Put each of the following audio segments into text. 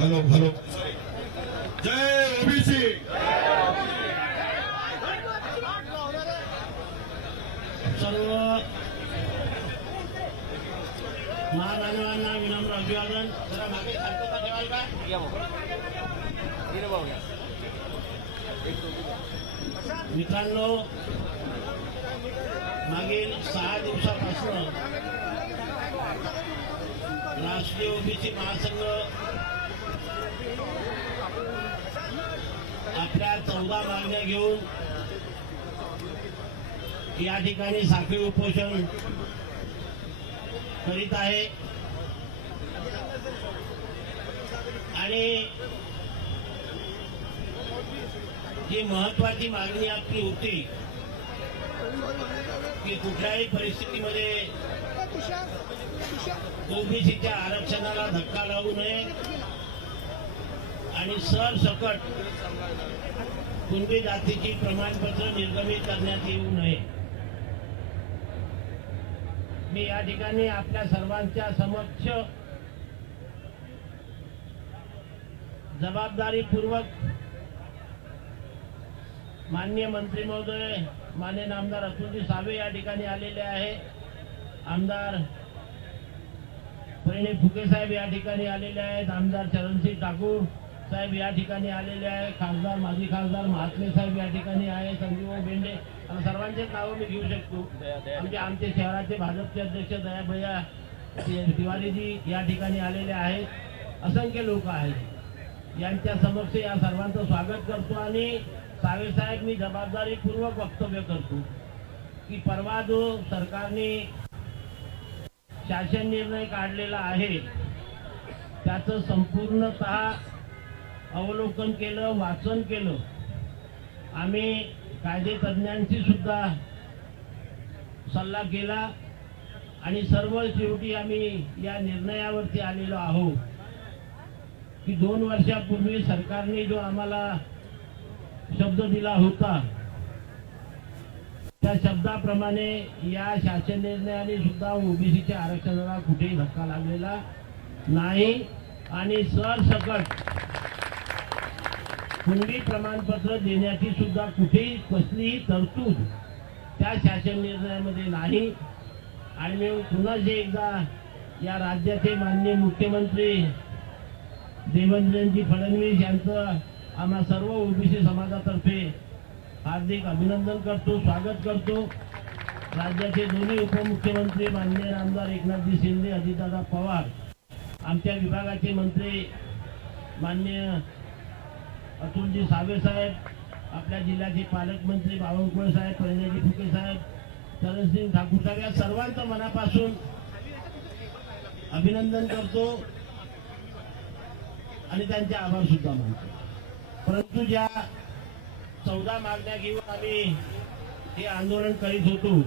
Hello hello जय OBC सर्व महामानवांना विनम्र अभिवादन. जरा मागे शांतता ठेवाल का? मित्रांनो, मागील 6 दिवसापासून राष्ट्रीय ओबीसी महासंघ आपल्या 14 मागण्या घेऊन या ठिकाणी साखळी उपोषण करीत आहे आणि जी महत्वाची मागणी आपली होती की कुठल्याही परिस्थितीमध्ये ओबीसीच्या आरक्षणाला धक्का लागू नये आणि सरसकट कुणबी जातीची प्रमाणपत्र निर्गमित करण्यात येऊ नये. मी या ठिकाणी आपल्या सर्वांच्या समक्ष जबाबदारीपूर्वक माननीय मंत्री महोदय, माननीय आमदार अतुलजी सावे या ठिकाणी आलेले आहे, आमदार परिणय फुके साहेब या ठिकाणी आलेले आहेत, आमदार चरणसिंग ठाकूर साहेब या ठिकाणी आलेले आहे, खासदार माजी खासदार महात्मे साहेब या ठिकाणी आहे, संजीव बेंडे, सर्वांचेच नावं मी घेऊ शकतो. आमचे शहराचे भाजपचे अध्यक्ष दयाभैया तिवारीजी या ठिकाणी आलेले आहेत. असंख्य लोक आहेत. यांच्या समक्ष या सर्वांचं स्वागत करतो आणि सावे साहेब, मी जबाबदारीपूर्वक वक्तव्य करतो की परवा जो सरकारने शासन निर्णय काढलेला आहे त्याचं संपूर्णतः अवलोकन केलं, वाचन केलं. आम्ही कायदे तज्ञांशी सुद्धा सल्ला केला आणि सर्व शेवटी आम्ही या निर्णयावरती आलेलो आहोत की 2 वर्षापूर्वी सरकारने जो आम्हाला शब्द दिला होता त्या शब्दाप्रमाणे या शासन निर्णयाने सुद्धा ओबीसीच्या आरक्षणाला कुठेही धक्का लागलेला नाही आणि सरसकट कुणबी प्रमाणपत्र देण्याची सुद्धा कुठेही कसलीही तरतूद त्या शासन निर्णयामध्ये नाही. आणि मी पुन्हा एकदा या राज्याचे माननीय मुख्यमंत्री देवेंद्रजी फडणवीस यांचं आम्हा सर्व ओबीसी समाजातर्फे हार्दिक अभिनंदन करतो, स्वागत करतो. राज्याचे दोन्ही उपमुख्यमंत्री माननीय आमदार एकनाथजी शिंदे, अजितदादा पवार, आमच्या विभागाचे मंत्री माननीय अतुलजी सावे साहेब, आपल्या जिल्ह्याचे पालकमंत्री बावनकुळे साहेब, परिणयजी फुके साहेब, चरणसिंग ठाकूर साहेब, या सर्वांचं मनापासून अभिनंदन करतो आणि त्यांचे आभार सुद्धा मानतो. परंतु ज्या 14 मागण्या घेऊन आम्ही हे आंदोलन करीत होतो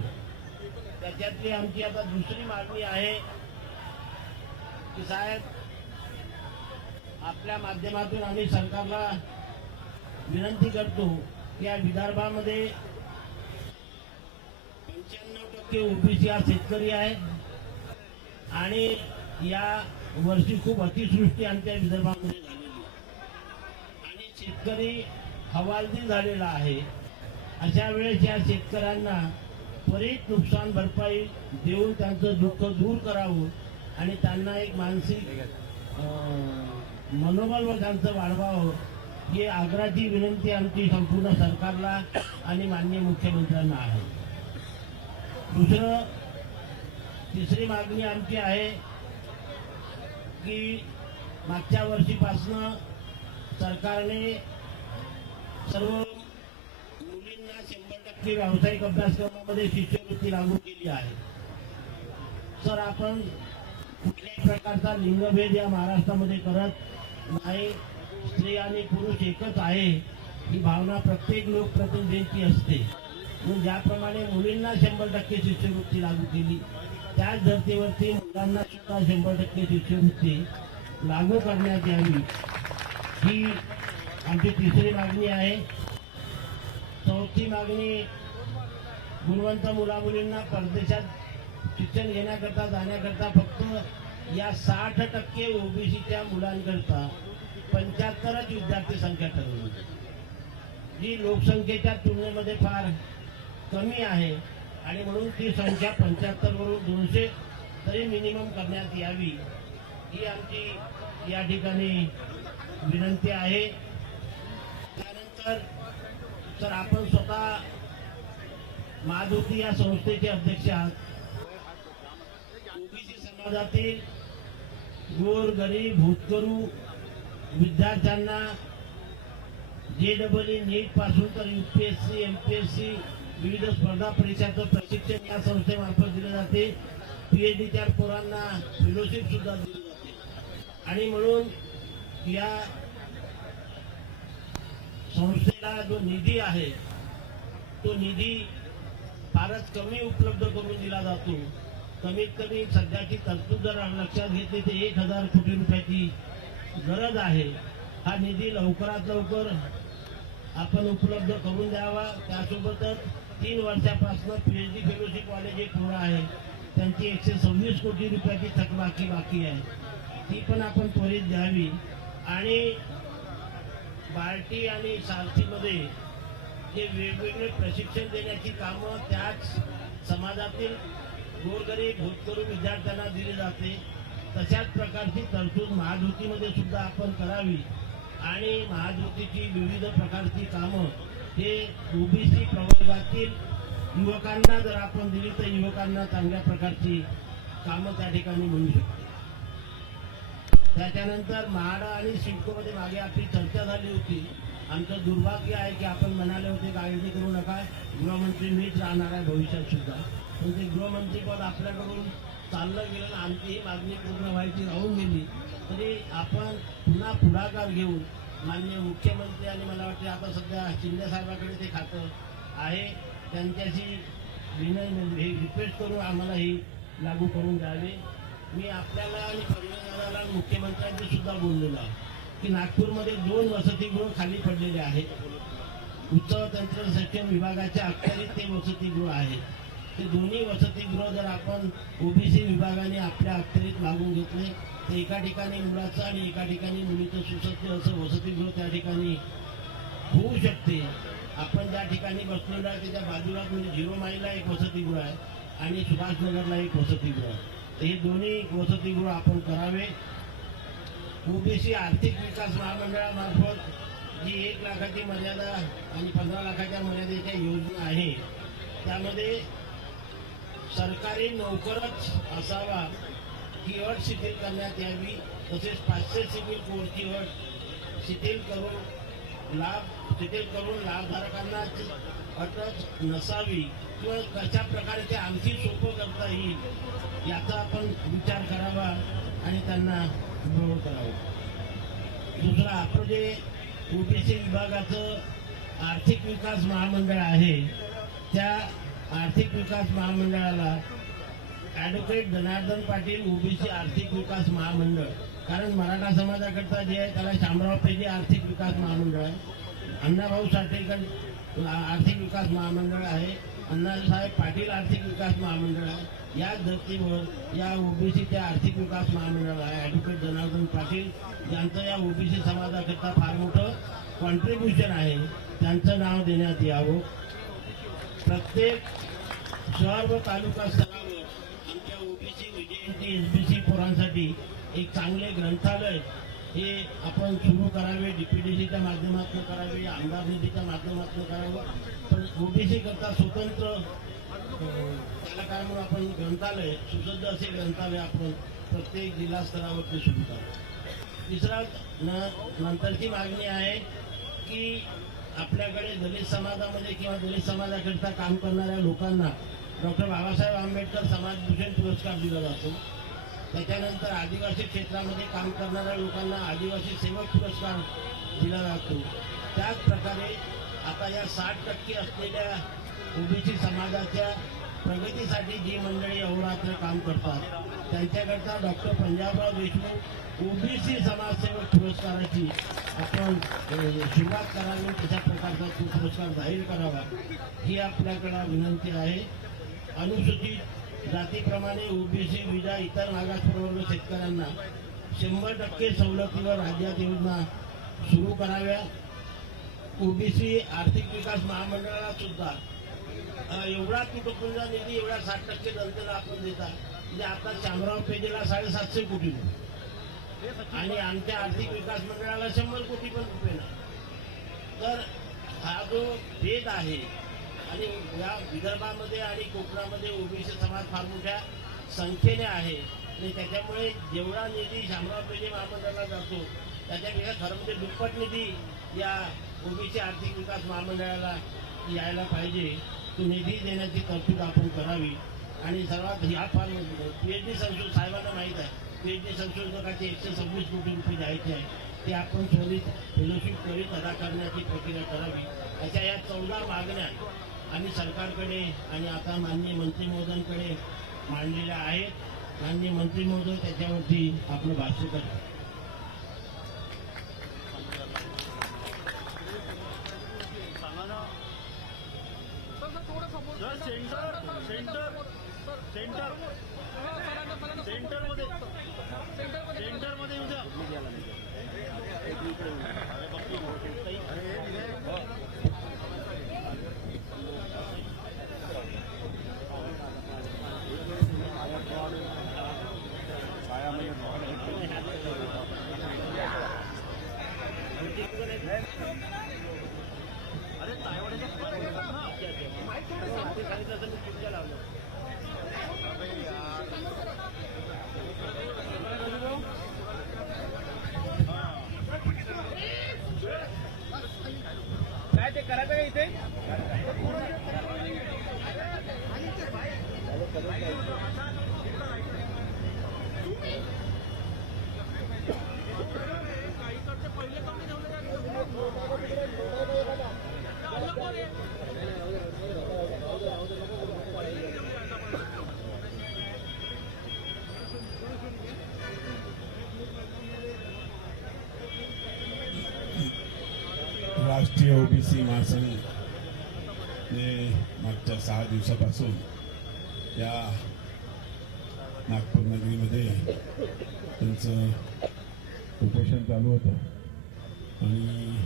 त्याच्यातली आमची आता दुसरी मागणी आहे की साहेब, आपल्या माध्यमातून आम्ही सरकारला विनंती करतो की या विदर्भामध्ये 95% ओबीसी हा शेतकरी आहे आणि या वर्षी खूप अतिवृष्टी आमच्या विदर्भामध्ये झालेली आणि शेतकरी हवालदिल झालेला आहे. अशा वेळेस या शेतकऱ्यांना त्वरित नुकसान भरपाई देऊन त्यांचं दुःख दूर करावं आणि त्यांना एक मानसिक मनोबल व त्यांचं वाढवावं ही आग्रहाची विनंती आमची संपूर्ण सरकारला आणि माननीय मुख्यमंत्र्यांना आहे. तिसरी मागणी आमची आहे की मागच्या वर्षीपासून सरकारने सर्व मुलींना 100% व्यावसायिक अभ्यासक्रमामध्ये शिष्यवृत्ती लागू केली आहे. सर, आपण कुठल्याही प्रकारचा लिंगभेद या महाराष्ट्रामध्ये करत नाही. स्त्री आणि पुरुष एकच आहे ही भावना प्रत्येक लोकप्रतिनिधींची असते. म्हणून ज्याप्रमाणे मुलींना 100% शिष्यवृत्ती लागू केली त्याच धर्तीवरती मुलांना सुद्धा 100% शिष्यवृत्ती लागू करण्यात यावी ही आमची तिसरी मागणी आहे. चौथी मागणी, गुणवंत मुला मुलींना परदेशात शिक्षण घेण्याकरता जाण्याकरता फक्त या 60% ओबीसीच्या मुलांकरता 75च विद्यार्थी संख्या ठरवली, जी लोकसंख्येच्या तुलनेमध्ये फार कमी आहे आणि म्हणून ती संख्या 75 वरून 200 तरी मिनिमम करण्यात यावी, ही आमची या ठिकाणी विनंती आहे. त्यानंतर तर आपण स्वतः महाज्योती या संस्थेचे अध्यक्ष आहात. ओबीसी समाजातील गोर गरीब भूतकरू विद्यार्थ्यांना JEE नीट पासून तर UPSC MPSC विविध स्पर्धा परीक्षांचं प्रशिक्षण या संस्थेमार्फत दिले जाते. PhDच्या पोरांना फेलोशिप सुद्धा दिली जाते आणि म्हणून या संस्थेला जो निधी आहे तो निधी फारच कमी उपलब्ध करून दिला जातो. कमीत कमी सध्याची तरतूद जर लक्षात घेतली तर 1000 कोटी रुपयाची गरज आहे. हा निधी लवकरात लवकर आपण उपलब्ध करून द्यावा. त्यासोबतच 3 वर्षापासून PhD फेलोशिप वाले जे पोरं आहे त्यांची 126 कोटी रुपयाची थकबाकी बाकी आहे, ती पण आपण त्वरित द्यावी. आणि बार्टी आणि सारथीमध्ये जे वेगवेगळे प्रशिक्षण देण्याची कामं त्याच समाजातील गोरगरीब भूतकरू विद्यार्थ्यांना दिली जाते, तशाच प्रकारची तरतूद महाज्योतीमध्ये सुद्धा आपण करावी. आणि महाज्योतीची विविध प्रकारची कामं हे ओबीसी प्रवर्गातील युवकांना जर आपण दिली तर युवकांना चांगल्या प्रकारची कामं त्या ठिकाणी मिळू शकते. त्याच्यानंतर म्हाडा आणि सिडकोमध्ये मागे आपली चर्चा झाली होती. आमचं दुर्भाग्य आहे की आपण म्हणाले होते काळजी करू नका, गृहमंत्री मीच राहणार आहे भविष्यात सुद्धा, पण ते गृहमंत्रीपद आपल्याकडून चाललं गेलं, आमची ही मागणी पूर्ण व्हायची राहून गेली. तरी आपण पुन्हा पुढाकार घेऊन माननीय मुख्यमंत्री आणि मला वाटते आता सध्या शिंदे साहेबांकडे ते खातं आहे, त्यांच्याशी रिक्वेस्ट करून आम्हाला ही लागू करून द्यावी. मी आपल्याला आणि परिवाराला मुख्यमंत्र्यांशी सुद्धा बोललेलो आहे की नागपूरमध्ये 2 वसतिगृह खाली पडलेले आहेत. उच्च तंत्र शिक्षण विभागाच्या अखत्यारीत ते वसतिगृह आहे. ते दोन्ही वसतिगृह जर आपण ओबीसी विभागाने आपल्या अखत्यारीत मागून घेतले तर एका ठिकाणी मुलाचं आणि एका ठिकाणी मुलीचं सुसज्ज असं वसतिगृह त्या ठिकाणी होऊ शकते. आपण ज्या ठिकाणी बसलेलो आहे त्याच्या बाजूला म्हणजे 0 माईलला एक वसतिगृह आहे आणि सुभाषनगरला एक वसतिगृह आहे. तर हे दोन्ही वसतिगृह आपण करावे. ओबीसी आर्थिक विकास महामंडळामार्फत जी 1 लाखाची मर्यादा आणि 15 लाखाच्या मर्यादेच्या योजना आहे त्यामध्ये सरकारी नोकरच असावा ही अट शिथिल करण्यात यावी. तसेच 500 सिव्हिल कोडची अट शिथिल करून लाभधारकांना अटच नसावी किंवा कशा प्रकारे ते आणखी सोपं करता येईल याचा आपण विचार करावा आणि त्यांना गौरव करावा. दुसरं आपलं जे ओबीसी विभागाचं आर्थिक विकास महामंडळ आहे त्या आर्थिक विकास महामंडळाला ॲडव्होकेट जनार्दन पाटील ओबीसी आर्थिक विकास महामंडळ, कारण मराठा समाजाकरता जे आहे त्याला शामराव पेजे आर्थिक विकास महामंडळ आहे, अण्णाभाऊ साठेकर आर्थिक विकास महामंडळ आहे, अण्णासाहेब पाटील आर्थिक विकास महामंडळ आहे. याच धर्तीवर या ओबीसीच्या आर्थिक विकास महामंडळ आहे. ॲडव्होकेट जनार्दन पाटील ज्यांचं या ओबीसी समाजाकरता फार मोठं कॉन्ट्रीब्युशन आहे त्यांचं नाव देण्यात यावं. प्रत्येक शहर व तालुका स्तरावर आमच्या ओबीसी VJNT SBC पोरांसाठी एक चांगले ग्रंथालय हे आपण सुरू करावे. DPDCच्या माध्यमातून करावे, आमदार निधीच्या माध्यमातून करावं. पण ओबीसी करता स्वतंत्र त्याला काय म्हणून आपण ग्रंथालय सुसज्ज असे ग्रंथालय आपण प्रत्येक जिल्हा स्तरावरती सुरू करावं. तिसरा नंतरची मागणी आहे की आपल्याकडे दलित समाजामध्ये किंवा दलित समाजाकरिता काम करणाऱ्या लोकांना डॉक्टर बाबासाहेब आंबेडकर समाजभूषण पुरस्कार दिला जातो. त्याच्यानंतर आदिवासी क्षेत्रामध्ये काम करणाऱ्या लोकांना आदिवासी सेवक पुरस्कार दिला जातो. त्याच प्रकारे आता या 60% असलेल्या ओबीसी समाजाच्या प्रगतीसाठी जी मंडळी अहोरात्र काम करतात त्यांच्याकरता डॉक्टर पंजाबराव देशमुख ओबीसी समाजसेवक पुरस्काराची आपण सुरुवात करावी. तशा प्रकारचा पुरस्कार जाहीर करावा ही आपल्याकडे विनंती आहे. अनुसूचित जातीप्रमाणे ओबीसी विजा इतर मागास प्रवर्ग शेतकऱ्यांना 100% सवलतीवर राज्यात योजना सुरू कराव्या. ओबीसी आर्थिक विकास महामंडळाला सुद्धा एवढा तुटपुंजा निधी एवढा 60% जनतेला आपण देता म्हणजे आता शामराव पेजेला 750 कोटी रुपये आणि आमच्या आर्थिक विकास मंडळाला 100 कोटी पण रुपये नाही. तर हा जो भेद आहे आणि या विदर्भामध्ये आणि कोकणामध्ये ओबीसी समाज फार मोठ्या संख्येने आहे आणि त्याच्यामुळे जेवढा निधी शामराव पेजे महामंडळाला जातो त्याच्यापेक्षा खरं म्हणजे दुप्पट निधी या ओबीसी आर्थिक विकास महामंडळाला यायला पाहिजे. तो निधी देण्याची तरतूद आपण करावी. आणि सर्वात ह्या फार PhD संशोधक साहेबांना माहीत आहे PhD संशोधकाचे 126 कोटी रुपये द्यायचे आहे ते आपण त्वरित फेलोशिप करीत अदा करण्याची प्रक्रिया करावी. अशा या 14 मागण्या आम्ही सरकारकडे आणि आता माननीय मंत्री महोदयांकडे मांडलेल्या आहेत. माननीय मंत्री महोदय त्याच्यावरती आपलं भाष्य करतात. सेंटरमध्ये येऊ द्या. अरे तायवाड्याच्या सांगितलं असं मी तुमच्या लावलं. काय ते करायचं का इथे? राष्ट्रीय ओबीसी महासंघ मागच्या 6 दिवसापासून या नागपूर नगरीमध्ये त्यांचं उपोषण चालू होतं आणि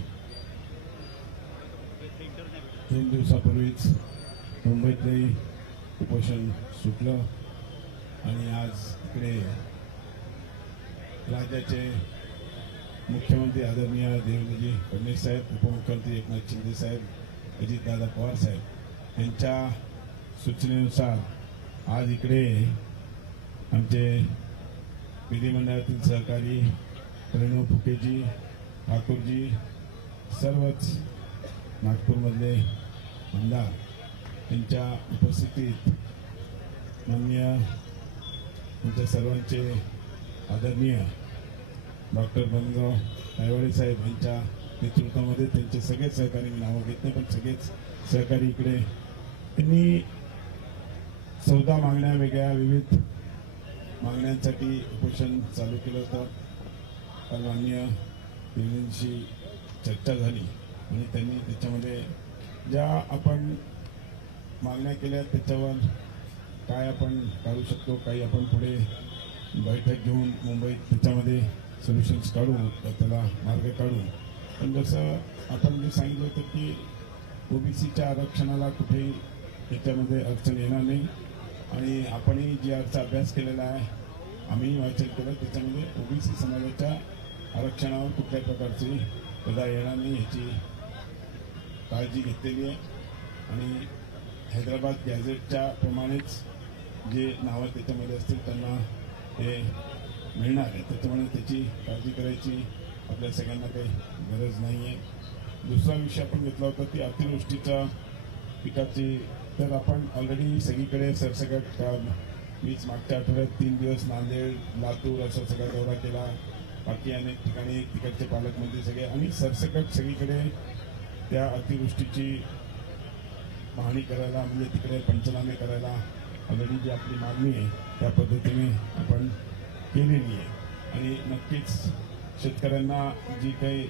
2 दिवसापूर्वीच मुंबईतले उपोषण सुटलं आणि आज इकडे राज्याचे मुख्यमंत्री आदरणीय देवेंद्रजी फडणवीस साहेब, उपमुख्यमंत्री एकनाथ शिंदे साहेब, अजितदादा पवार साहेब यांच्या सूचनेनुसार आज इकडे आमचे विधिमंडळातील सहकारी प्रणव फुकेजी, ठाकूरजी, सर्वच नागपूरमधले आमदार यांच्या उपस्थितीत माननीय आमच्या सर्वांचे आदरणीय डॉक्टर बंधुराव तायवाडे साहेब यांच्या नेतृत्वामध्ये त्यांचे सगळे सहकारी, मी नावं घेत नाही पण सगळेच सहकारी इकडे त्यांनी 14 मागण्या वेगळ्या विविध मागण्यांसाठी उपोषण चालू केलं होतं. काल माननीय देवेंद्रजी चर्चा झाली आणि त्यांनी त्याच्यामध्ये ज्या आपण मागण्या केल्या त्याच्यावर काय आपण काढू शकतो, काही आपण पुढे बैठक घेऊन मुंबईत त्याच्यामध्ये सोल्युशन्स काढू, त्याला मार्ग काढू. पण जसं आपण जे सांगितलं होतं की ओबीसीच्या आरक्षणाला कुठेही त्याच्यामध्ये अडचण येणार नाही आणि आपणही जी आरचा अभ्यास केलेला आहे, आम्ही वाचन केलं, त्याच्यामध्ये ओबीसी समाजाच्या आरक्षणावर कुठल्याही प्रकारची गदा येणार नाही याची काळजी घेतलेली आहे. आणि हैदराबाद गॅझेटच्या प्रमाणेच जे नावं त्याच्यामध्ये असतील त्यांना ते मिळणार आहे, त्याच्यामुळे त्याची काळजी करायची आपल्या सगळ्यांना काही गरज नाही आहे. दुसरा विषय आपण घेतला होता की अतिवृष्टीच्या पिकाची, तर आपण ऑलरेडी सगळीकडे सरसकट मीच मागच्या आठवड्यात 3 दिवस नांदेड, लातूर असा सगळा दौरा केला. बाकी अनेक ठिकाणी तिकडचे पालकमंत्री सगळे आणि सरसकट सगळीकडे त्या अतिवृष्टीची पाहणी करायला, म्हणजे तिकडे पंचनामे करायला ऑलरेडी जी आपली मागणी आहे त्या पद्धतीने आपण केलेली आहे. आणि नक्कीच शेतकऱ्यांना जी काही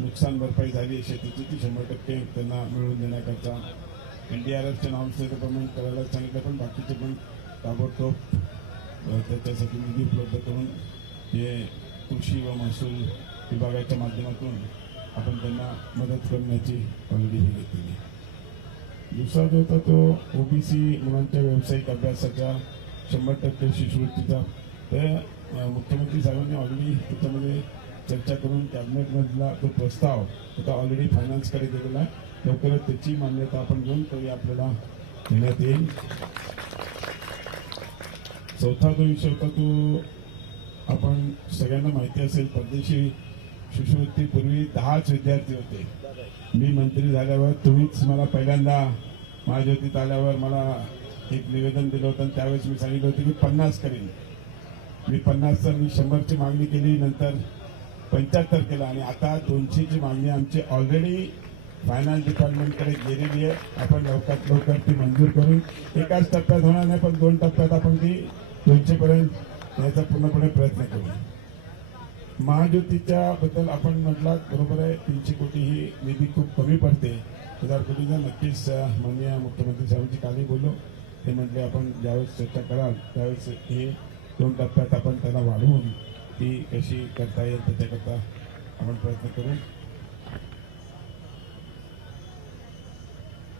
नुकसान भरपाई झाली आहे शेतीची ती 100% त्यांना मिळवून देण्याकरता NDRFच्या नॉर्म्सचं प्रमाण करायला सांगितलं, पण बाकीचे पण ताबडतोब त्याच्यासाठी निधी उपलब्ध करून हे कृषी व महसूल विभागाच्या माध्यमातून आपण त्यांना मदत करण्याची ऑलरेडी ही घेतलेली. दुसरा जो होता तो ओबीसी मुलांच्या व्यावसायिक अभ्यासाच्या 100% शिष्यवृत्तीचा, तर मुख्यमंत्री साहेबांनी ऑलरेडी त्याच्यामध्ये चर्चा करून कॅबिनेटमधला तो प्रस्ताव आता ऑलरेडी फायनान्सकडे दिलेला आहे. लवकरच त्याची मान्यता आपण घेऊन तरी आपल्याला देण्यात येईल. चौथा जो विषय होता तो आपण सगळ्यांना माहिती असेल, परदेशी शिष्यवृत्तीपूर्वी 10च विद्यार्थी होते. मी मंत्री झाल्यावर तुम्हीच मला पहिल्यांदा महाज्योतीत आल्यावर मला एक निवेदन दिलं होतं. त्यावेळेस मी सांगितलं होतं की 50 करेन. मी 50चं मी 100ची मागणी केली, नंतर 75 केलं आणि आता 200ची मागणी आमची ऑलरेडी फायनान्स डिपार्टमेंटकडे गेलेली आहे. आपण लवकरात लवकर ती मंजूर करून एकाच टप्प्यात होणार नाही, पण 2 टप्प्यात आपण ती 200 पर्यंत याचा पूर्णपणे प्रयत्न करू. महाज्योतीच्या बद्दल आपण म्हटलं बरोबर आहे, 300 कोटी ही निधी खूप कमी पडते. 1000 कोटीचा नक्कीच माननीय मुख्यमंत्री साहेबांची काली बोललो. ते म्हटले आपण ज्यावेळेस चर्चा कराल त्यावेळेस हे 2 टप्प्यात आपण त्याला वाढवून ती कशी करता येईल त्याच्याकरता आपण प्रयत्न करू.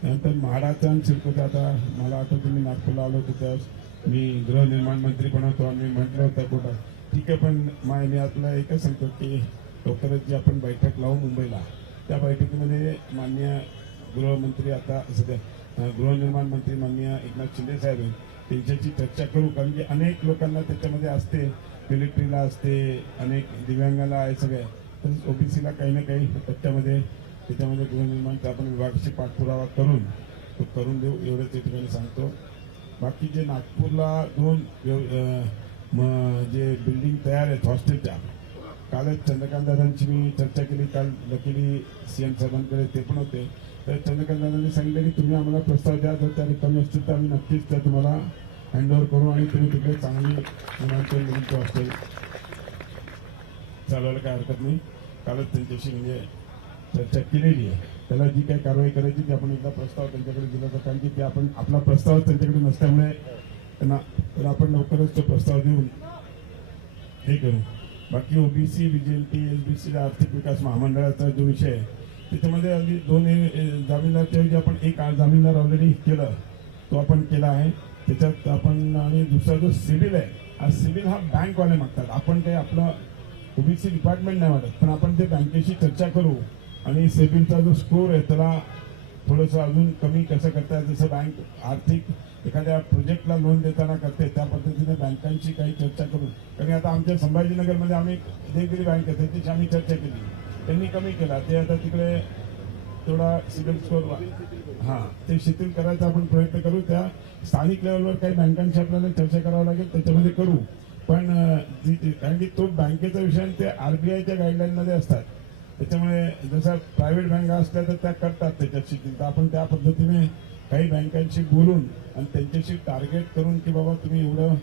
नंतर म्हाडाचा आणि सिडकोचा, आता मला आठवतं मी नागपूरला आलो होतो त्यावेळेस मी गृहनिर्माण मंत्री पण होतो आणि म्हटलं होतं कुठं ठीक आहे, पण मी आपला एकच सांगतो की लवकरच जी आपण बैठक लावू मुंबईला, त्या बैठकीमध्ये माननीय गृहमंत्री आता सध्या गृहनिर्माण मंत्री माननीय एकनाथ शिंदे साहेब आहेत, त्यांच्याशी चर्चा करू. कारण की अनेक लोकांना त्याच्यामध्ये असते, मिलिटरीला असते, अनेक दिव्यांगाला आहे सगळ्या, तर ओबीसीला काही ना काही त्याच्यामध्ये गृहनिर्माणचा आपण विभागाशी पाठपुरावा करून तो करून देऊ, एवढंच त्या ठिकाणी सांगतो. बाकी जे नागपूरला 2 जे बिल्डिंग तयार आहेत हॉस्टेलच्या, कालच चंद्रकांत दादांची मी चर्चा केली. काल लकीली सीएम साहेबांकडे ते पण होते. तर चंद्रकांत दादांनी सांगितलं की तुम्ही आम्हाला प्रस्ताव द्या, जर त्या रिकामी असतील तर आम्ही नक्कीच त्या तुम्हाला हँडओव्हर करू आणि तुम्ही तिकडे चांगली मुलांचे मुलींचे हॉस्टेल चालवायला काय हरकत नाही. कालच त्यांच्याशी म्हणजे चर्चा केलेली आहे. त्याला जी काही कारवाई करायची ती आपण एकदा प्रस्ताव त्यांच्याकडे दिला होता, कारण की ते आपण आपला प्रस्ताव त्यांच्याकडे नसल्यामुळे त्यांना, तर आपण लवकरच तो प्रस्ताव देऊन हे करू. बाकी ओबीसी व्हीजीएलटी एसबीसी आर्थिक विकास महामंडळाचा जो विषय आहे त्याच्यामध्ये अगदी 2 जामीनदारच्या ऐवजी आपण 1 जामीनदार ऑलरेडी केलं, तो आपण केला आहे त्याच्यात आपण. आणि दुसरा जो सिबिल आहे, हा सिबिल हा बँकवाले मागतात. आपण काही आपलं ओबीसी डिपार्टमेंट नाही वाटत, पण आपण ते बँकेशी चर्चा करू आणि सिबिलचा जो स्कोर आहे त्याला थोडंसं अजून कमी कसं करता येईल. जसं बँक आर्थिक एखाद्या प्रोजेक्टला लोन देताना करते त्या पद्धतीने बँकांची काही चर्चा करू. कारण आता आमच्या संभाजीनगरमध्ये आम्ही देवगिरी बँक आहे त्याच्याशी आम्ही चर्चा केली, त्यांनी कमी केला. ते आता तिकडे थोडा सिबिल स्कोर ते शिथिल करायचा आपण प्रयत्न करू. त्या स्थानिक लेवलवर काही बँकांशी आपल्याला चर्चा करावं लागेल, त्याच्यामध्ये करू. पण कारण की तो बँकेचा विषय आणि ते आरबीआयच्या गाईडलाईनमध्ये असतात, त्याच्यामुळे जसं प्रायव्हेट बँका असल्या तर त्या करतात त्याच्यात शिथिल. तर आपण त्या पद्धतीने काही बँकांशी बोलून आणि त्यांच्याशी टार्गेट करून की बाबा तुम्ही एवढं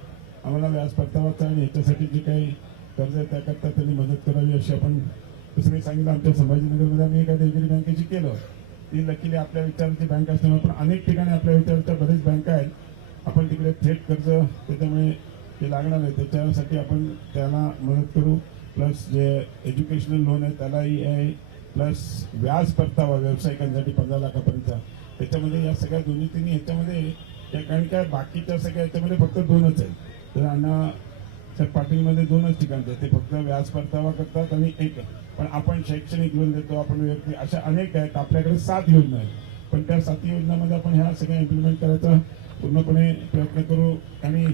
आम्हाला व्याज परतावाचं आणि ह्याच्यासाठी जे काही कर्ज आहे त्याकरता त्यांनी मदत करावी अशी आपण, जसं मी सांगितलं आमच्या संभाजीनगरमध्ये आम्ही एका देवगिरी बँकेची केलं. ती लकीली आपल्या विचाराची बँक असल्यामुळे, पण अनेक ठिकाणी आपल्या विचाराच्या बरेच बँका आहेत. आपण तिकडे थेट कर्ज त्याच्यामुळे ते लागणार आहे, त्याच्यासाठी आपण त्यांना मदत करू. प्लस जे एज्युकेशनल लोन आहे त्यालाही आहे, प्लस व्याज परतावा व्यावसायिकांसाठी 15 लाखापर्यंतचा, त्याच्यामध्ये या सगळ्या 2-3 ह्याच्यामध्ये, कारण काय बाकीच्या सगळ्या ह्याच्यामध्ये फक्त 2च आहेत. तर अण्णा पाटीलमध्ये 2च ठिकाणचे ते फक्त व्याज परतावा करतात आणि 1, पण आपण शैक्षणिक लोन देतो, आपण व्यक्ती, अशा अनेक आहेत. आपल्याकडे 7 योजना आहेत, पण त्या 7 योजनांमध्ये आपण ह्या सगळ्या इम्प्लिमेंट करायचा पूर्णपणे प्रयत्न करू. आणि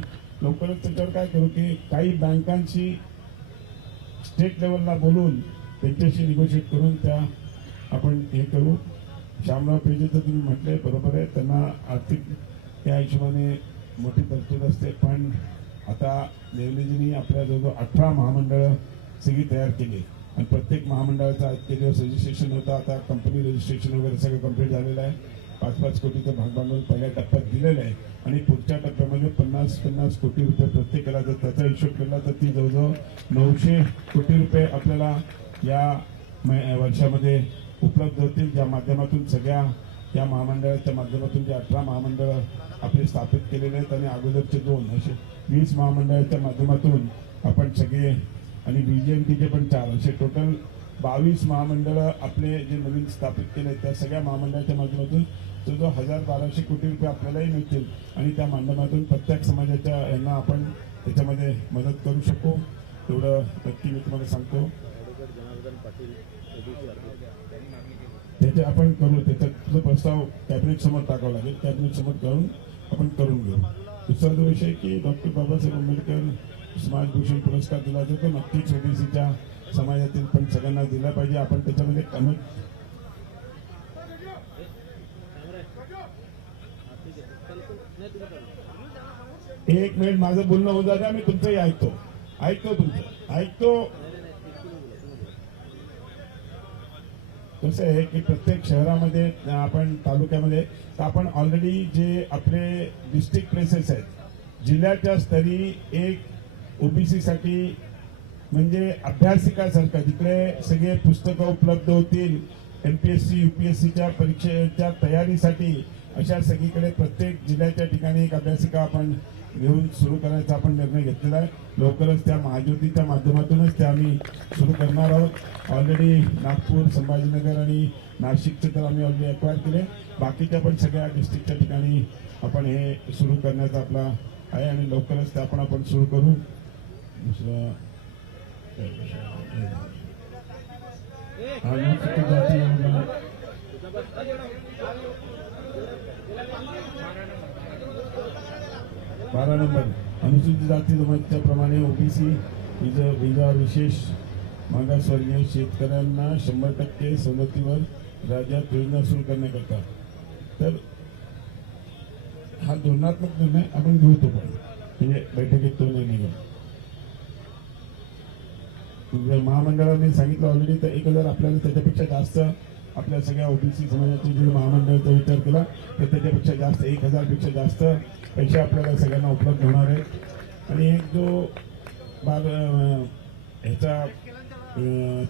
लवकरच त्याच्यावर काय करू की काही बँकांची स्टेट लेवलला बोलून त्यांच्याशी निगोशिएट करून त्या आपण हे करू. श्यामराव पेजेचं तुम्ही म्हटले बरोबर आहे, त्यांना आर्थिक त्या हिशोबाने मोठी तरतूद असते. पण आता देवलीजींनी आपल्या जवळजवळ 18 महामंडळं सगळी तयार केली आणि प्रत्येक महामंडळाचं आजचे दिवस रजिस्ट्रेशन होतं. आता कंपनी रजिस्ट्रेशन वगैरे सगळं कंप्लीट झालेलं आहे. 5-5 कोटीचं भागभांडवल पहिल्या टप्प्यात दिलेलं आहे आणि पुढच्या टप्प्यामध्ये 50-50 कोटी रुपये प्रत्येकाला जर त्याचा हिशोब केला तर ती जवळजवळ 900 कोटी रुपये आपल्याला या वर्षामध्ये उपलब्ध होतील, ज्या माध्यमातून सगळ्या या महामंडळाच्या माध्यमातून जे 18 महामंडळ आपले स्थापित केलेले आहेत आणि अगोदरचे 2 असे 20 महामंडळाच्या माध्यमातून आपण सगळे आणि BJMTचे पण 4 असे टोटल 22 महामंडळ आपले जे नवीन स्थापित केले त्या सगळ्या महामंडळाच्या माध्यमातून जवळजवळ 1200 कोटी रुपये आपल्यालाही मिळतील आणि त्या माध्यमातून प्रत्येक समाजाच्या यांना आपण त्याच्यामध्ये मदत करू शकू तेवढं नक्की मी तुम्हाला सांगतो. त्याचे आपण करू त्याचा प्रस्ताव कॅबिनेट समोर टाकावा लागेल. कॅबिनेट समोर करून आपण करून घेऊ. दुसरा जो विषय की डॉक्टर बाबासाहेब आंबेडकर समाजभूषण पुरस्कार दिला जातो नक्कीच ओबीसीच्या समाजातील पण सगळ्यांना दिला पाहिजे. आपण त्याच्यामध्ये कमी 1 मिनिट माझं बोलणं होऊ द्या. मी तुमचंही ऐकतो तुमचं ऐकतो. कसं आहे की प्रत्येक शहरामध्ये आपण तालुक्यामध्ये तर आपण ऑलरेडी जे आपले डिस्ट्रिक्ट प्लेसेस आहेत जिल्ह्याच्या स्तरी एक ओबीसी साठी म्हणजे अभ्यासिकासारखं जिकडे सगळे पुस्तकं उपलब्ध होतील MPSC UPSCच्या परीक्षेच्या तयारीसाठी अशा सगळीकडे प्रत्येक जिल्ह्याच्या ठिकाणी एक अभ्यासिका आपण घेऊन सुरू करायचा आपण निर्णय घेतलेला आहे. लवकरच त्या महाज्योतीच्या माध्यमातूनच त्या आम्ही सुरू करणार आहोत. ऑलरेडी नागपूर संभाजीनगर आणि नाशिकचे तर आम्ही ऑलरेडी अक्वायर केले. बाकीच्या पण सगळ्या डिस्ट्रिक्टच्या ठिकाणी आपण हे सुरू करण्याचा आपला आहे आणि लवकरच त्या आपण सुरू करू. दुसरं अनुसूचित जाती 12 नंबर अनुसूचित जाती जमातीच्या प्रमाणे ओबीसी विजा विशेष मागासवर्गीय शेतकऱ्यांना 100% सवलतीवर राज्यात योजना सुरू करण्याकरता तर हा धोरणात्मक निर्णय आपण घेऊ. तो पण म्हणजे बैठकीत तो निर्णय घेऊ. महामंडळाने सांगितलं ऑलरेडी तर 1000 आपल्याला त्याच्यापेक्षा जास्त आपल्या सगळ्या ओबीसी समाजाचे जे महामंडळाचा विचार केला तर त्याच्यापेक्षा जास्त 1000 पेक्षा जास्त पैसे आपल्याला सगळ्यांना उपलब्ध होणार आहेत. आणि एक जो ह्याचा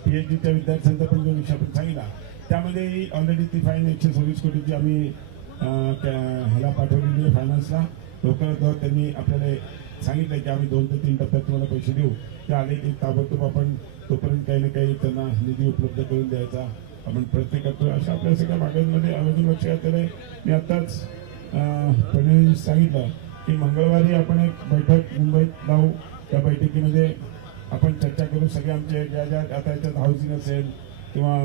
PhDच्या विद्यार्थ्यांचा पण जो विषय आपण सांगितला त्यामध्ये ऑलरेडी ती फाईन 126 कोटीची आम्ही ह्याला पाठवलेली आहे फायनान्सला. लवकरात त्यांनी आपल्याला सांगितलं की आम्ही 2 ते 3 टप्प्यात तुम्हाला पैसे देऊ. ते आले की ताबडतोब आपण तोपर्यंत काही ना काही त्यांना निधी उपलब्ध करून द्यायचा आपण प्रयत्न करतो. अशा आपल्या सगळ्या मागण्यांमध्ये अजून लक्ष घातलेलं आहे. मी आत्ताच फडणवीस सांगितलं की मंगळवारी आपण एक बैठक मुंबईत लावू. त्या बैठकीमध्ये आपण चर्चा करू. सगळे आमचे ज्या ज्या आता याच्यात हाऊसिंग असेल किंवा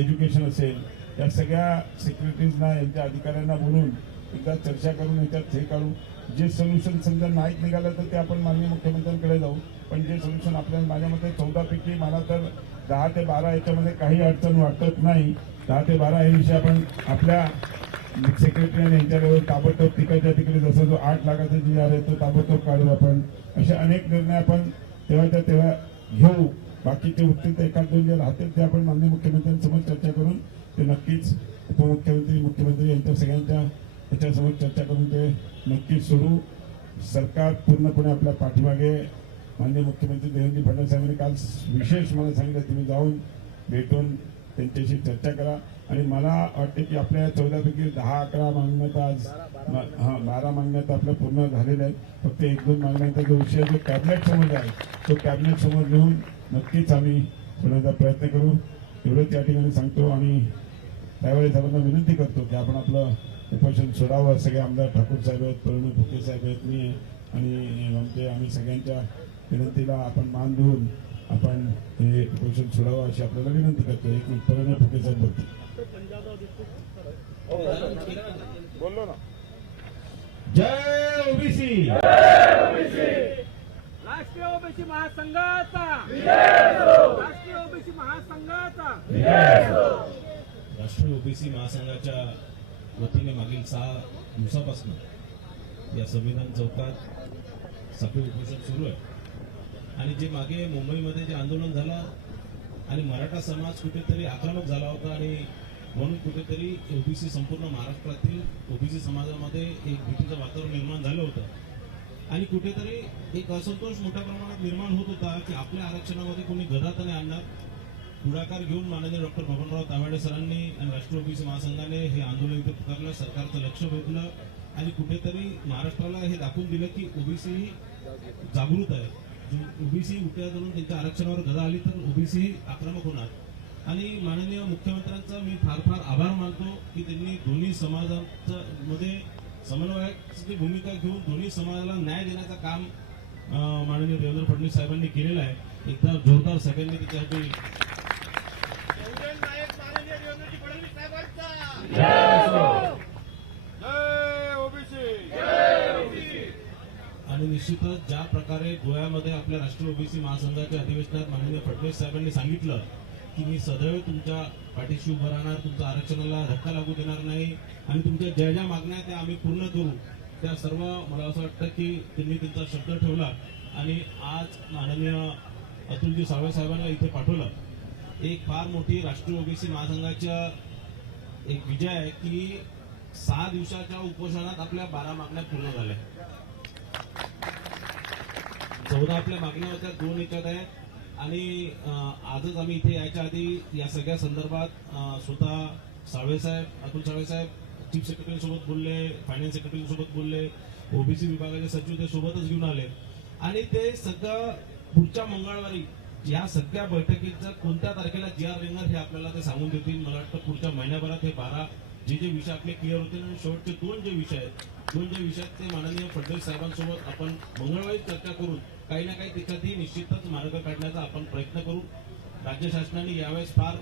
एज्युकेशन असेल या सगळ्या सेक्रेटरीजना यांच्या अधिकाऱ्यांना बोलून एकदा चर्चा करून याच्यात हे काढू. जे सोल्युशन समजा नाहीच निघालं तर ते आपण माननीय मुख्यमंत्र्यांकडे जाऊ. पण जे सोल्युशन आपल्याला माझ्या मते 14 पैकी मला तर 10 ते 12 याच्यामध्ये काही अडचण वाटत नाही. 10 ते 12 हे विषय आपण आपल्या सेक्रेटरी यांच्याकडे ताबडतोब तिकडच्या तिकडे जसं जो 8 लाखाचा GR आहे तो ताबडतोब काढू. आपण असे अनेक निर्णय आपण तेव्हाच्या तेव्हा घेऊ. बाकीचे उरतील तर 1-2 जे राहतील ते आपण माननीय मुख्यमंत्र्यांसमोर चर्चा करून ते नक्कीच उपमुख्यमंत्री मुख्यमंत्री यांच्या सगळ्यांच्या त्याच्यासमोर चर्चा करून ते नक्कीच सोडू. सरकार पूर्णपणे आपल्या पाठीमागे. माननीय मुख्यमंत्री देवेंद्र फडणवीस यांनी काल विशेष मला सांगितलं तुम्ही जाऊन भेटून त्यांच्याशी चर्चा करा. आणि मला वाटते की आपल्या 14 पैकी 10-11 मागण्या तर आज 12 मागण्या तर आपल्या पूर्ण झालेल्या आहेत. फक्त 1-2 मागण्यांचा जो विषय जो कॅबिनेट समोर आहे तो कॅबिनेट समोर घेऊन नक्कीच आम्ही सोडण्याचा प्रयत्न करू. एवढंच या ठिकाणी सांगतो आणि त्यावेळी सर्वांना विनंती करतो की आपण आपलं उपोषण सोडावं. सगळे आमदार ठाकूर साहेब आहेत, प्रणव फुके साहेब आहेत, मी आणि आम्ही सगळ्यांच्या विनंतीला आपण मान देऊन आपण हे उपोषण सोडावं अशी आपल्याला विनंती करतो. एक मिनिट प्रणव फुके साहेब बोलतो. बोललो ना. जय ओबीसी. राष्ट्रीय ओबीसी महासंघाचा राष्ट्रीय ओबीसी महासंघाचा राष्ट्रीय ओबीसी महासंघाच्या वतीने मागील 6 दिवसापासून या संविधान चौकात साखळी उपोषण सुरू आहे. आणि जे मागे मुंबईमध्ये जे आंदोलन झालं आणि मराठा समाज कुठेतरी आक्रमक झाला होता आणि म्हणून कुठेतरी ओबीसी संपूर्ण महाराष्ट्रातील ओबीसी समाजामध्ये एक भीतीचं वातावरण निर्माण झालं होतं आणि कुठेतरी एक असंतोष मोठ्या प्रमाणात निर्माण होत होता की आपल्या आरक्षणामध्ये कोणी गदा तर नाही आणणार पुढाकार घेऊन माननीय डॉक्टर बबनराव तावडे सरांनी आणि राष्ट्रीय ओबीसी महासंघाने हे आंदोलन इथे पुकारलं, सरकारचं लक्ष वेधलं आणि कुठेतरी महाराष्ट्राला हे दाखवून दिलं की ओबीसी जागृत आहे. ओबीसी उठ्या धरून त्यांच्या आरक्षणावर गदा आली तर ओबीसी आक्रमक होणार. आणि माननीय मुख्यमंत्र्यांचा मी फार फार आभार मानतो की त्यांनी दोन्ही समाजांच्या मध्ये समन्वयाची भूमिका घेऊन दोन्ही समाजाला न्याय देण्याचं काम माननीय देवेंद्र फडणवीस साहेबांनी केलेलं आहे. एकदा जोरदार सगळ्यांनी त्याच्यासाठी आणि निश्चितच ज्या प्रकारे गोव्यामध्ये आपल्या राष्ट्रीय ओबीसी महासंघाच्या अधिवेशनात माननीय फडणवीस साहेबांनी सांगितलं की मी सदैव तुमच्या पाठीशी उभं राहणार, तुमच्या आरक्षणाला धक्का लागू देणार नाही आणि तुमच्या ज्या ज्या मागण्या त्या आम्ही पूर्ण करू, त्या सर्व मला असं वाटतं की त्यांनी त्यांचा शब्द ठेवला आणि आज माननीय अतुलजी सावे साहेबांना इथे पाठवलं. एक फार मोठी राष्ट्रीय ओबीसी महासंघाच्या एक विजय आहे की 6 दिवसाच्या उपोषणात आपल्या 12 मागण्या पूर्ण झाल्या. 14 आपल्या मागण्या होत्या, 2 याच्यात आहेत आणि आजच आम्ही इथे यायच्या आधी या सगळ्या संदर्भात स्वतः साळवेसाहेब, अतुल साळवेसाहेब चीफ सेक्रेटरी सोबत बोलले, फायनान्स सेक्रेटरी सोबत बोलले, ओबीसी विभागाचे सचिव ते सोबतच घेऊन आले आणि ते सगळं पुढच्या मंगळवारी या सगळ्या बैठकीचं कोणत्या तारखेला GR रिंगणार हे आपल्याला ते सांगून देतील. मला वाटतं पुढच्या महिन्याभरात हे 12 जे विषय आपले क्लिअर होतील आणि शेवटचे 2 जे विषय आहेत ते माननीय फडणवीस साहेबांसोबत आपण मंगळवारी चर्चा करून काही ना काही त्याच्यातही निश्चितच मार्ग काढण्याचा आपण प्रयत्न करू. राज्य शासनाने यावेळेस फार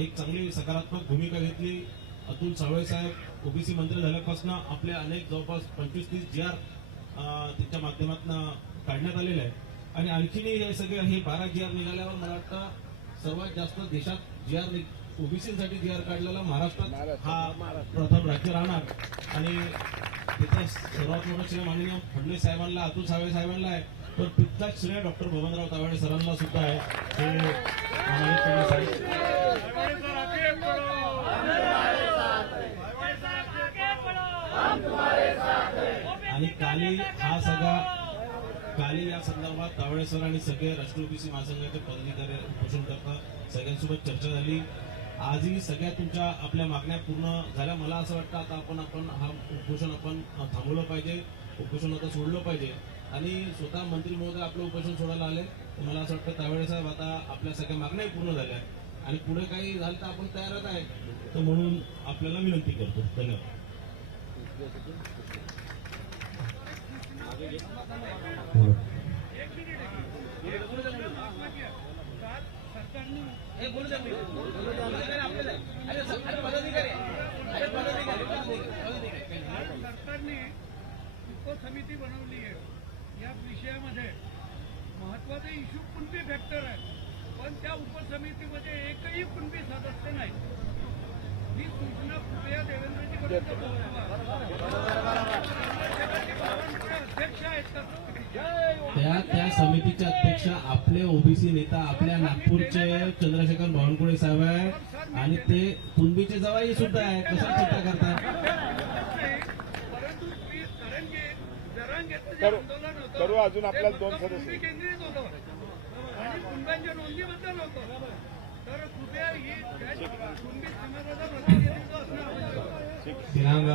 एक चांगली सकारात्मक भूमिका घेतली. अतुल सावे साहेब ओबीसी मंत्री झाल्यापासून आपले अनेक जवळपास 25-30 GR त्यांच्या माध्यमातून काढण्यात आलेले आहे आणि आणखीनही हे सगळे हे 12 GR निघाल्यावर मला वाटतं सर्वात जास्त देशात GR ओबीसीसाठी GR काढलेला महाराष्ट्रात हा प्रथम राज्य राहणार आणि त्याचा सर्वात मोठा श्रेय माननीय फडणवीस साहेबांना, अतुल सावे साहेबांना आहे. तर तितकाच श्रेय डॉक्टर बबनराव तावडे सरांना सुद्धा आहे. हे माननीय फडणवीस साहेब आणि काली या संदर्भात तावडे सर आणि सगळे राष्ट्रीय ओबीसी महासंघाचे पदाधिकारी उपोषण करतात, सगळ्यांसोबत चर्चा झाली. आजही सगळ्या तुमच्या आपल्या मागण्या पूर्ण झाल्या. मला असं वाटतं आता आपण हा उपोषण आपण थांबवलं पाहिजे, उपोषण आता सोडलं पाहिजे आणि स्वतः मंत्री महोदय आपलं उपोषण सोडायला आले. मला असं वाटतं तावडे साहेब आता आपल्या सगळ्या मागण्याही पूर्ण झाल्या आणि पुढे काही झालं तर आपण तयारच आहे. तर म्हणून आपल्याला विनंती करतो. धन्यवाद. सरकारने उपसमिती बनवली आहे. या विषयामध्ये महत्वाचा इश्यू कुणबी फॅक्टर आहे, पण त्या उपसमितीमध्ये एकही कुणबी सदस्य नाही. ही सूचना कृपया देवेंद्रजीकडे अध्यक्ष आहेत का त्या समितीचे अध्यक्ष आपले ओबीसी नेता आपल्या नागपूरचे चंद्रशेखर बावनकुळे साहेब आहे आणि ते कुणबीचे जवाई सुद्धा आहे. कशा चिंता करताय? परंतु जरांगेचं आंदोलन होतं अजून आपल्याला 2 सदस्य केंद्रित होतं आणि कुणब्यांच्या नोंदीबद्दल होतं. तर कृपया ही कुणबी समाजाचा प्रतिनिधित्व असणं आवश्यक आहे. दिनांक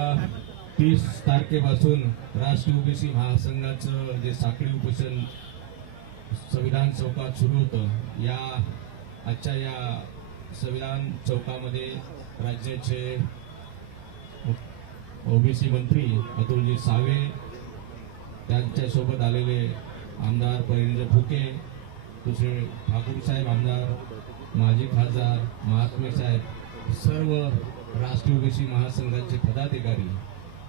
30 तारखेपासून राष्ट्रीय ओबीसी महासंघाचं जे साखळी उपोषण संविधान चौकात सुरू होतं, या आजच्या या संविधान चौकामध्ये राज्याचे ओबीसी मंत्री अतुलजी सावे, त्यांच्यासोबत आलेले आमदार परिंद्र फुके, दुसरे ठाकूर साहेब आमदार, माजी खासदार महात्मे साहेब, सर्व राष्ट्रीय ओबीसी महासंघाचे पदाधिकारी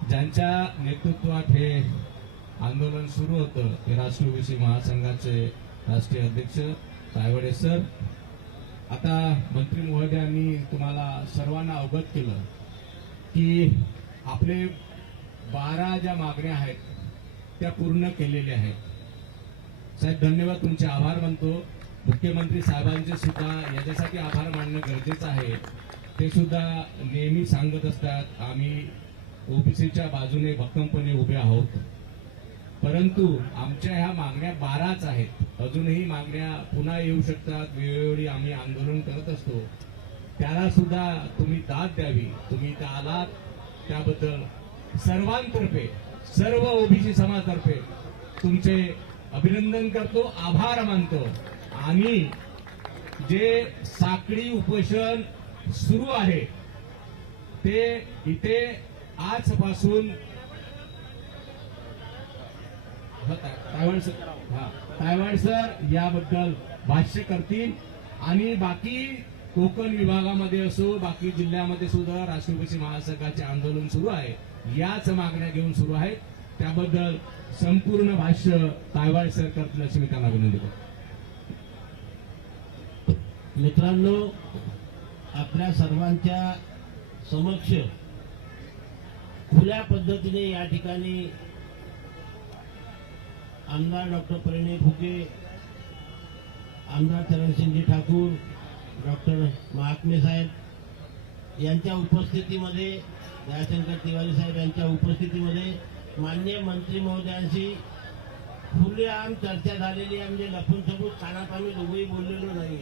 ज्यांच्या नेतृत्वात हे आंदोलन सुरू होतं, ते राष्ट्रीय ओबीसी महासंघाचे राष्ट्रीय अध्यक्ष तायवडे सर. आता मंत्री महोदयांनी तुम्हाला सर्वांना अवगत केलं की आपले 12 ज्या मागण्या आहेत त्या पूर्ण केलेल्या आहेत. साहेब धन्यवाद, तुमचे आभार मानतो. मुख्यमंत्री साहेबांचे सुद्धा याच्यासाठी आभार मानणं गरजेचं आहे. ते सुद्धा नेहमी सांगत असतात आम्ही ओबीसीच्या बाजूने भक्कमपणे उभे आहोत परंतु आमच्या ह्या मागण्या 12च आहेत. अजूनही मागण्या पुन्हा येऊ शकतात. वेळोवेळी आम्ही आंदोलन करत असतो. त्याला सुद्धा तुम्ही दाद द्यावी. तुम्ही इथं आलात त्याबद्दल सर्वांतर्फे, सर्व ओबीसी समाजातर्फे तुमचे अभिनंदन करतो, आभार मानतो. आणि जे साखळी उपोषण सुरू आहे ते इथे आजपासून तायवाड सर याबद्दल भाष्य करतील. आणि बाकी कोकण विभागामध्ये असो, बाकी जिल्ह्यामध्ये सुद्धा राष्ट्रवादी महासंघाचे आंदोलन सुरू आहे. याच मागण्या घेऊन सुरू आहेत. त्याबद्दल संपूर्ण भाष्य तायवाड सर करतील अशी मी त्यांना विनंती करतो. मित्रांनो, आपल्या सर्वांच्या समक्ष खुल्या पद्धतीने या ठिकाणी आमदार डॉक्टर परिणय फुके, आमदार चरणसिंगजी ठाकूर, डॉक्टर महात्मे साहेब यांच्या उपस्थितीमध्ये, दयाशंकर तिवारी साहेब यांच्या उपस्थितीमध्ये माननीय मंत्री महोदयांशी खुलेआम चर्चा झालेली आहे. म्हणजे लपून छपून कानात आम्ही दोघंही बोललेलो नाही.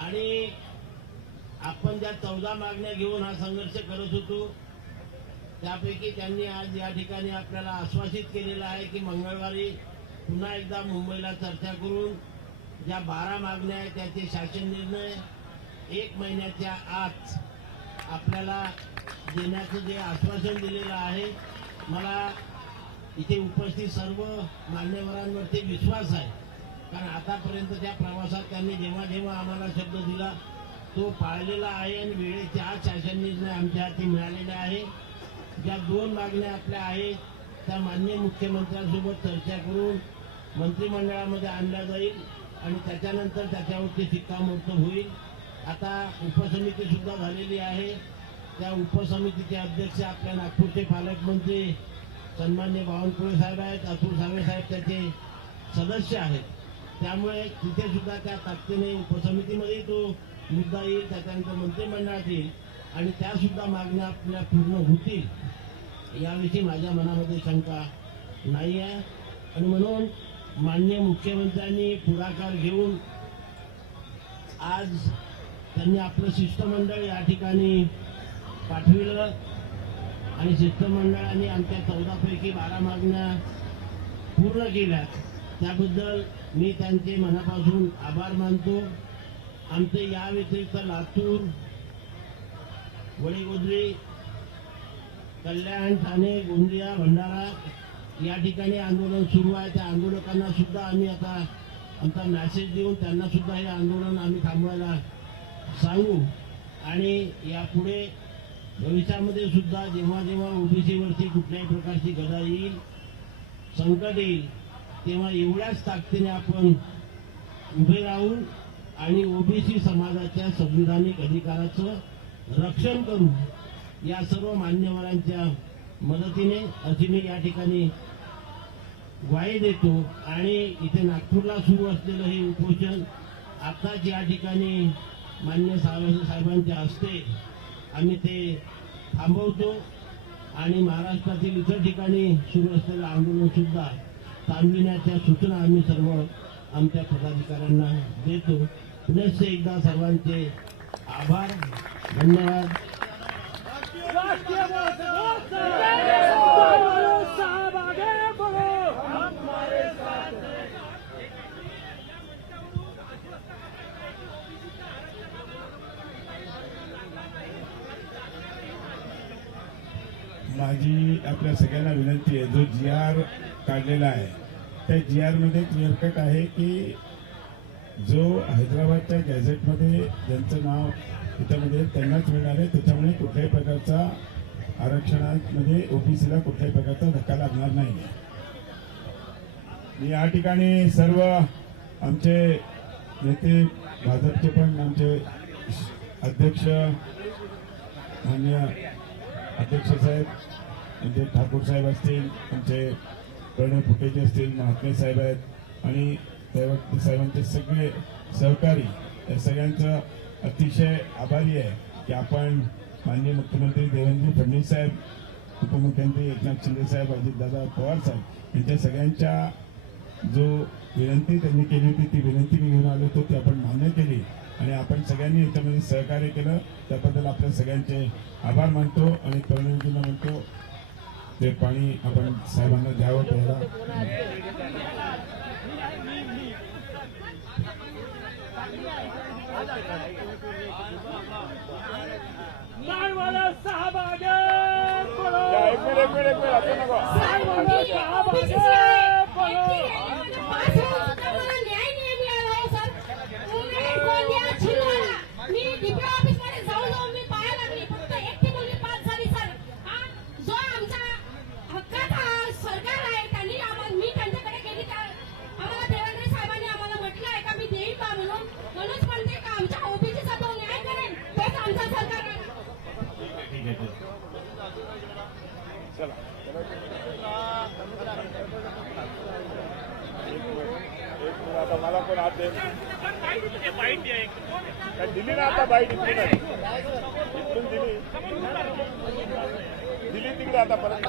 आणि आपण ज्या 14 मागण्या घेऊन हा संघर्ष करत होतो त्यापैकी त्यांनी आज या ठिकाणी आपल्याला आश्वासित केलेलं आहे की मंगळवारी पुन्हा एकदा मुंबईला चर्चा करून ज्या 12 मागण्या आहेत त्याचे शासन निर्णय 1 महिन्याच्या आत आपल्याला देण्याचं जे आश्वासन दिलेलं आहे, मला इथे उपस्थित सर्व मान्यवरांवरती विश्वास आहे. कारण आतापर्यंतच्या प्रवासात त्यांनी जेव्हा जेव्हा आम्हाला शब्द दिला तो पाळलेला आहे आणि वेळेच्या आत शासन निर्णय आमच्या हाती मिळालेला आहे. ज्या 2 मागण्या आपल्या आहेत त्या माननीय मुख्यमंत्र्यांसोबत चर्चा करून मंत्रिमंडळामध्ये आणल्या जाईल आणि त्याच्यानंतर त्याच्यावरती शिक्कामोर्तब होईल. आता उपसमिती सुद्धा झालेली आहे. त्या उपसमितीचे अध्यक्ष आपल्या नागपूरचे पालकमंत्री सन्मान्य बावनकुळे साहेब आहेत. अतुल सावे साहेब त्याचे सदस्य आहेत. त्यामुळे तिथे सुद्धा त्या ताकदीने उपसमितीमध्ये तो मुद्दा येईल, त्याच्यानंतर मंत्रिमंडळात येईल आणि त्या सुद्धा मागण्या आपल्या पूर्ण होतील याविषयी माझ्या मनामध्ये शंका नाही आहे. आणि म्हणून माननीय मुख्यमंत्र्यांनी पुढाकार घेऊन आज त्यांनी आपलं शिष्टमंडळ या ठिकाणी पाठविलं आणि शिष्टमंडळाने आमच्या 14 पैकी 12 मागण्या पूर्ण केल्यात. त्याबद्दल मी त्यांचे मनापासून आभार मानतो. आमचे या व्यतिरिक्त लातूर, वडीगोद्री, कल्याण, ठाणे, गोंदिया, भंडारा या ठिकाणी आंदोलन सुरू आहे. त्या आंदोलकांना सुद्धा आम्ही आता आमचा मॅसेज देऊन त्यांना सुद्धा हे आंदोलन आम्ही थांबवायला सांगू. आणि यापुढे भविष्यामध्ये सुद्धा जेव्हा जेव्हा ओबीसीवरती कुठल्याही प्रकारची गदा येईल, संकट येईल, तेव्हा एवढ्याच ताकदीने आपण उभे राहू आणि ओबीसी समाजाच्या संविधानिक अधिकाराचं रक्षण करू या सर्व मान्यवरांच्या मदतीने अशी मी या ठिकाणी ग्वाही देतो. आणि इथे नागपूरला सुरू असलेलं हे उपोषण आताच या ठिकाणी मान्य साहेबांच्या हस्ते आम्ही ते थांबवतो आणि महाराष्ट्रातील इतर ठिकाणी सुरू असलेलं आंदोलन सुद्धा थांबविण्याच्या सूचना आम्ही सर्व आमच्या पदाधिकाऱ्यांना देतो. पुनश्च एकदा सर्वांचे आभार, धन्यवाद. माझी आपल्या सगळ्यांना विनंती आहे, जो GR काढलेला आहे त्या GR मध्ये क्लिअर कट आहे की जो हैदराबादच्या गॅझेटमध्ये ज्यांचं नाव त्याच्यामध्ये त्यांनाच मिळणार आहे. त्याच्यामुळे कुठल्याही प्रकारचा आरक्षणामध्ये ओबीसीला कुठल्याही प्रकारचा धक्का लागणार नाही. मी या ठिकाणी सर्व आमचे नेते, भाजपचे पण आमचे अध्यक्ष, मान्य अध्यक्ष साहेब, म्हणजे ठाकूर साहेब असतील, आमचे प्रणय फुटेचे असतील, महात्मे साहेब आहेत आणि साहेबांचे सगळे सहकारी, या सगळ्यांचं अतिशय आभारी आहे की आपण माननीय मुख्यमंत्री देवेंद्र फडणवीस साहेब उपमुख्यमंत्री एकनाथ शिंदे साहेब, अजितदादा पवार साहेब यांच्या सगळ्यांच्या जो विनंती त्यांनी केली होती ती विनंती मी घेऊन आलो होतो, ती आपण मान्य केली आणि आपण सगळ्यांनी याच्यामध्ये सहकार्य केलं. त्याबद्दल आपल्या सगळ्यांचे आभार मानतो आणि करुणेजींना म्हणतो ते पाणी आपण साहेबांना द्यावं प्यायला. आता मला पण हात दे दिली ना आता बाईट इथून दिली तिकडे आता परत